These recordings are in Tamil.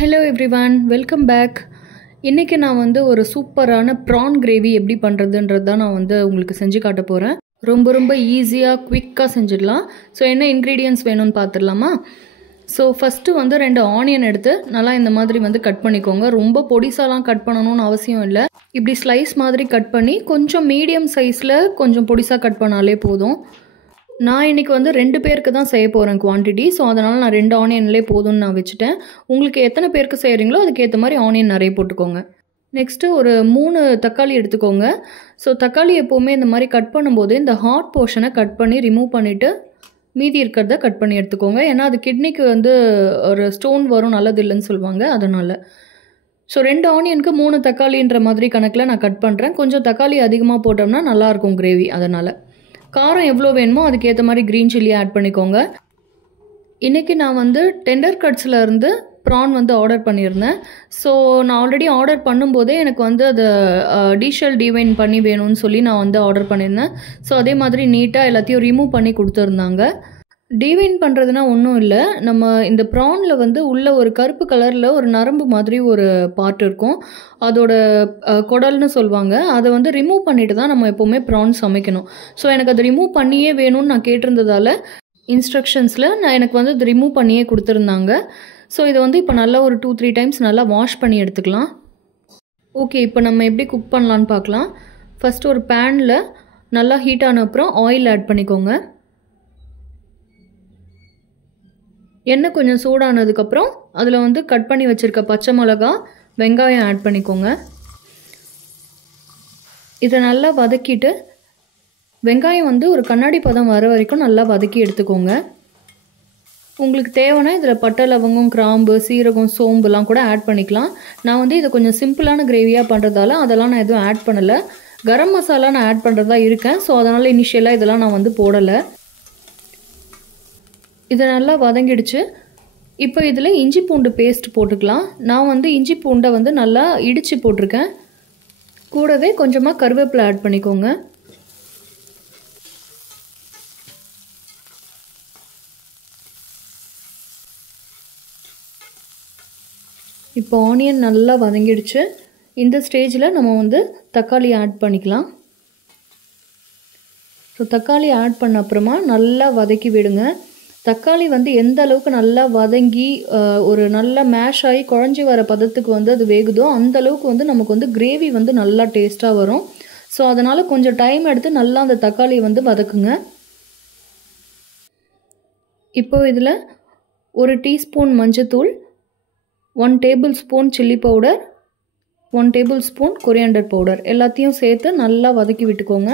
Hello everyone, welcome back. இன்றைக்கி நான் ஒரு சூப்பரான ப்ரான் கிரேவி எப்படி பண்ணுறதுன்றது தான் நான் உங்களுக்கு செஞ்சு காட்ட போகிறேன். ரொம்ப ஈஸியாக குவிக்காக செஞ்சிடலாம். ஸோ என்ன இன்க்ரீடியன்ட்ஸ் வேணும்னு பார்த்துடலாமா? ஸோ ஃபஸ்ட்டு 2 ஆனியன் எடுத்து நல்லா இந்த மாதிரி கட் பண்ணிக்கோங்க. ரொம்ப பொடிசாலாம் கட் பண்ணணும்னு அவசியம் இல்லை. இப்படி ஸ்லைஸ் மாதிரி கட் பண்ணி கொஞ்சம் மீடியம் சைஸில் கொஞ்சம் பொடிசாக கட் பண்ணாலே போதும். நான் இன்றைக்கி 2 பேருக்கு தான் செய்ய போகிறேன் குவான்டிட்டி. ஸோ அதனால் நான் 2 ஆனியன்லேயே போதும்னு நான் வச்சுட்டேன். உங்களுக்கு எத்தனை பேருக்கு செய்கிறீங்களோ அதுக்கேற்ற மாதிரி ஆனியன் நிறைய போட்டுக்கோங்க. நெக்ஸ்ட்டு ஒரு 3 தக்காளி எடுத்துக்கோங்க. ஸோ தக்காளி எப்போவுமே இந்த மாதிரி கட் பண்ணும்போது இந்த ஹார்ட் போர்ஷனை கட் பண்ணி ரிமூவ் பண்ணிவிட்டு மீதி இருக்கிறத கட் பண்ணி எடுத்துக்கோங்க. ஏன்னா அது கிட்னிக்கு ஒரு ஸ்டோன் வரும், நல்லது இல்லைன்னு சொல்லுவாங்க, அதனால். ஸோ 2 ஆனியனுக்கு 3 தக்காளின்ற மாதிரி கணக்கில் நான் கட் பண்ணுறேன். கொஞ்சம் தக்காளி அதிகமாக போட்டோம்னா நல்லாயிருக்கும் கிரேவி. அதனால் காரம் எவ்வளோ வேணுமோ அதுக்கேற்ற மாதிரி க்ரீன் சில்லி ஆட் பண்ணிக்கோங்க. இன்றைக்கி நான் டெண்டர் கட்ஸில் இருந்து ப்ரான் ஆர்டர் பண்ணியிருந்தேன். ஸோ நான் ஆல்ரெடி ஆர்டர் பண்ணும்போதே எனக்கு அது டீஷெல் டிவைன் பண்ணி வேணும்னு சொல்லி நான் ஆர்டர் பண்ணியிருந்தேன். ஸோ அதே மாதிரி நீட்டாக எல்லாத்தையும் ரிமூவ் பண்ணி கொடுத்துருந்தாங்க. டிவைன் பண்ணுறதுனா ஒன்றும் இல்லை, நம்ம இந்த ப்ரானில் உள்ள ஒரு கருப்பு கலரில் ஒரு நரம்பு மாதிரி ஒரு பார்ட் இருக்கும், அதோட குடல்னு சொல்லுவாங்க. அதை ரிமூவ் பண்ணிட்டு தான் நம்ம எப்போவுமே ப்ரான் சமைக்கணும். ஸோ எனக்கு அதை ரிமூவ் பண்ணியே வேணும்னு நான் கேட்டிருந்ததால் இன்ஸ்ட்ரக்ஷன்ஸில் எனக்கு அது ரிமூவ் பண்ணியே கொடுத்துருந்தாங்க. ஸோ இதை இப்போ நல்லா ஒரு 2-3 டைம்ஸ் நல்லா வாஷ் பண்ணி எடுத்துக்கலாம். ஓகே, இப்போ நம்ம எப்படி குக் பண்ணலான்னு பார்க்கலாம். ஃபஸ்ட்டு ஒரு பேனில் நல்லா ஹீட் ஆன அப்புறம் ஆயில் ஆட் பண்ணிக்கோங்க. எண்ணெய் கொஞ்சம் சூடானதுக்கப்புறம் அதில் கட் பண்ணி வச்சுருக்க பச்சை மிளகா, வெங்காயம் ஆட் பண்ணிக்கோங்க. இதை நல்லா வதக்கிட்டு வெங்காயம் ஒரு கண்ணாடி பதம் வர வரைக்கும் நல்லா வதக்கி எடுத்துக்கோங்க. உங்களுக்கு தேவைன்னா இதில் பட்டை, லவங்கம், கிராம்பு, சீரகம், சோம்புலாம் கூட ஆட் பண்ணிக்கலாம். நான் இதை கொஞ்சம் சிம்பிளான கிரேவியாக பண்ணுறதால அதெல்லாம் நான் எதுவும் ஆட் பண்ணலை. கரம் மசாலா நான் ஆட் பண்ணுறதா இருக்கேன். ஸோ அதனால் இனிஷியலாக இதெல்லாம் நான் போடலை. இதை நல்லா வதங்கிடுச்சு. இப்போ இதில் இஞ்சி பூண்டு பேஸ்ட் போட்டுக்கலாம். நான் இஞ்சி பூண்டை நல்லா இடித்து போட்டிருக்கேன். கூடவே கொஞ்சமாக கருவேப்பிலை ஆட் பண்ணிக்கோங்க. இப்போ ஆனியன் நல்லா வதங்கிடுச்சு. இந்த ஸ்டேஜில் நம்ம தக்காளி ஆட் பண்ணிக்கலாம். ஸோ தக்காளி ஆட் பண்ண அப்புறமா நல்லா வதக்கி விடுங்க. தக்காளி எந்த அளவுக்கு நல்லா வதங்கி ஒரு நல்லா மேஷ் ஆகி குழஞ்சி வர பதத்துக்கு அது வேகுதோ அந்த அளவுக்கு நமக்கு கிரேவி நல்லா டேஸ்ட்டாக வரும். ஸோ அதனால் கொஞ்சம் டைம் எடுத்து நல்லா அந்த தக்காளியை வதக்குங்க. இப்போ இதில் 1 டீஸ்பூன் மஞ்சத்தூள், 1 table spoon chilli powder, 1 table spoon coriander powder எல்லாத்தையும் சேர்த்து நல்லா வதக்கி விட்டுக்கோங்க.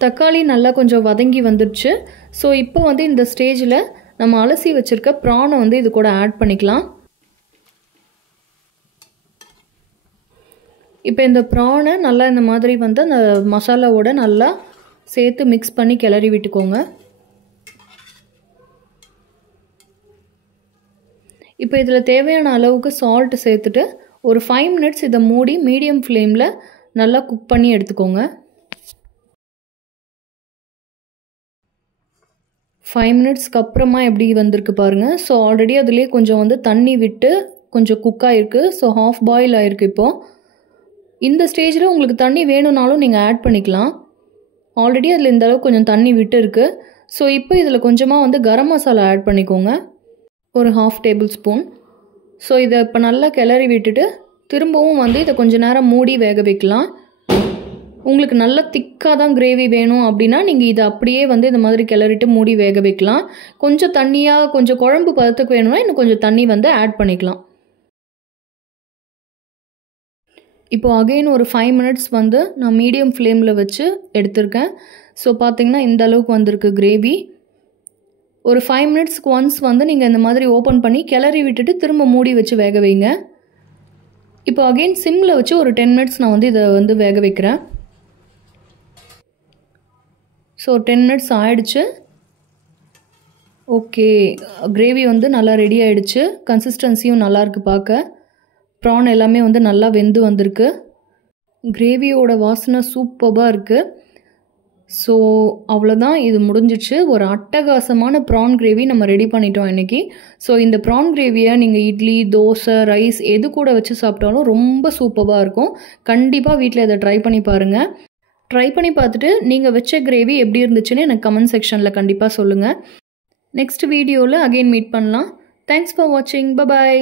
தக்காளி நல்லா கொஞ்சம் வதங்கி வந்துடுச்சு. ஸோ இப்போ இந்த ஸ்டேஜில் நம்ம அலசி வச்சுருக்க ப்ரானை இது கூட ஆட் பண்ணிக்கலாம். இப்போ இந்த ப்ரானை நல்லா இந்த மாதிரி அந்த மசாலாவோட நல்லா சேர்த்து மிக்ஸ் பண்ணி கிளறி விட்டுக்கோங்க. இப்போ இதில் தேவையான அளவுக்கு சால்ட் சேர்த்துட்டு ஒரு 5 மினிட்ஸ் இதை மூடி மீடியம் ஃப்ளேமில் நல்லா குக் பண்ணி எடுத்துக்கோங்க. 5 மினிட்ஸ்க்கு அப்புறமா எப்படி வந்திருக்கு பாருங்கள். ஸோ ஆல்ரெடி அதுலேயே கொஞ்சம் தண்ணி விட்டு கொஞ்சம் குக் ஆகிருக்கு. ஸோ ஹாஃப் பாயில் ஆகிருக்கு. இப்போது இந்த ஸ்டேஜில் உங்களுக்கு தண்ணி வேணும்னாலும் நீங்கள் ஆட் பண்ணிக்கலாம். ஆல்ரெடி அதில் இந்த அளவுக்கு கொஞ்சம் தண்ணி விட்டு இருக்குது. ஸோ இப்போ இதில் கொஞ்சமாக கரம் மசாலா ஆட் பண்ணிக்கோங்க, ஒரு 1/2 டேபிள் ஸ்பூன். ஸோ இதை இப்போ நல்லா கிளறி விட்டுட்டு திரும்பவும் இதை கொஞ்சம் நேரம் மூடி வேக வைக்கலாம். உங்களுக்கு நல்லா திக்காக தான் கிரேவி வேணும் அப்படின்னா நீங்கள் இதை அப்படியே இந்த மாதிரி கிளறிட்டு மூடி வேக வைக்கலாம். கொஞ்சம் தண்ணியாக கொஞ்சம் குழம்பு பதத்துக்கு வேணும்னா இன்னும் கொஞ்சம் தண்ணி ஆட் பண்ணிக்கலாம். இப்போ அகைன் ஒரு 5 மினிட்ஸ் நான் மீடியம் ஃப்ளேமில் வச்சு எடுத்திருக்கேன். ஸோ பார்த்திங்கன்னா இந்த அளவுக்கு வந்திருக்கு கிரேவி. ஒரு 5 மினிட்ஸ்க்கு ஒன்ஸ் நீங்கள் இந்த மாதிரி ஓப்பன் பண்ணி கிளறி விட்டுட்டு திரும்ப மூடி வச்சு வேக வைங்க. இப்போ அகைன் சிம்மில் வச்சு ஒரு 10 மினிட்ஸ் நான் இதை வேக வைக்கிறேன். ஸோ 10 மினிட்ஸ் ஆயிடுச்சு. ஓகே, கிரேவி நல்லா ரெடி ஆகிடுச்சு. கன்சிஸ்டன்சியும் நல்லாயிருக்கு பார்க்க. ப்ரான் எல்லாமே வந்து நல்லா வெந்து வந்திருக்கு. கிரேவியோட வாசனை சூப்பராக இருக்குது. ஸோ அவ்வளோதான், இது முடிஞ்சிச்சு. ஒரு அட்டகாசமான ப்ரான் கிரேவி நம்ம ரெடி பண்ணிட்டோம் இன்றைக்கி. ஸோ இந்த ப்ரான் கிரேவியை நீங்கள் இட்லி, தோசை, ரைஸ் எது கூட வச்சு சாப்பிட்டாலும் ரொம்ப சூப்பராக இருக்கும். கண்டிப்பாக வீட்டில் இதை ட்ரை பண்ணி பாருங்கள். ட்ரை பண்ணி பார்த்துட்டு நீங்கள் வச்ச கிரேவி எப்படி இருந்துச்சுன்னு எனக்கு கமெண்ட் செக்ஷனில் கண்டிப்பாக சொல்லுங்கள். நெக்ஸ்ட் வீடியோவில் அகெயின் மீட் பண்ணலாம். தேங்க்ஸ் ஃபார் வாட்சிங். பபாய்.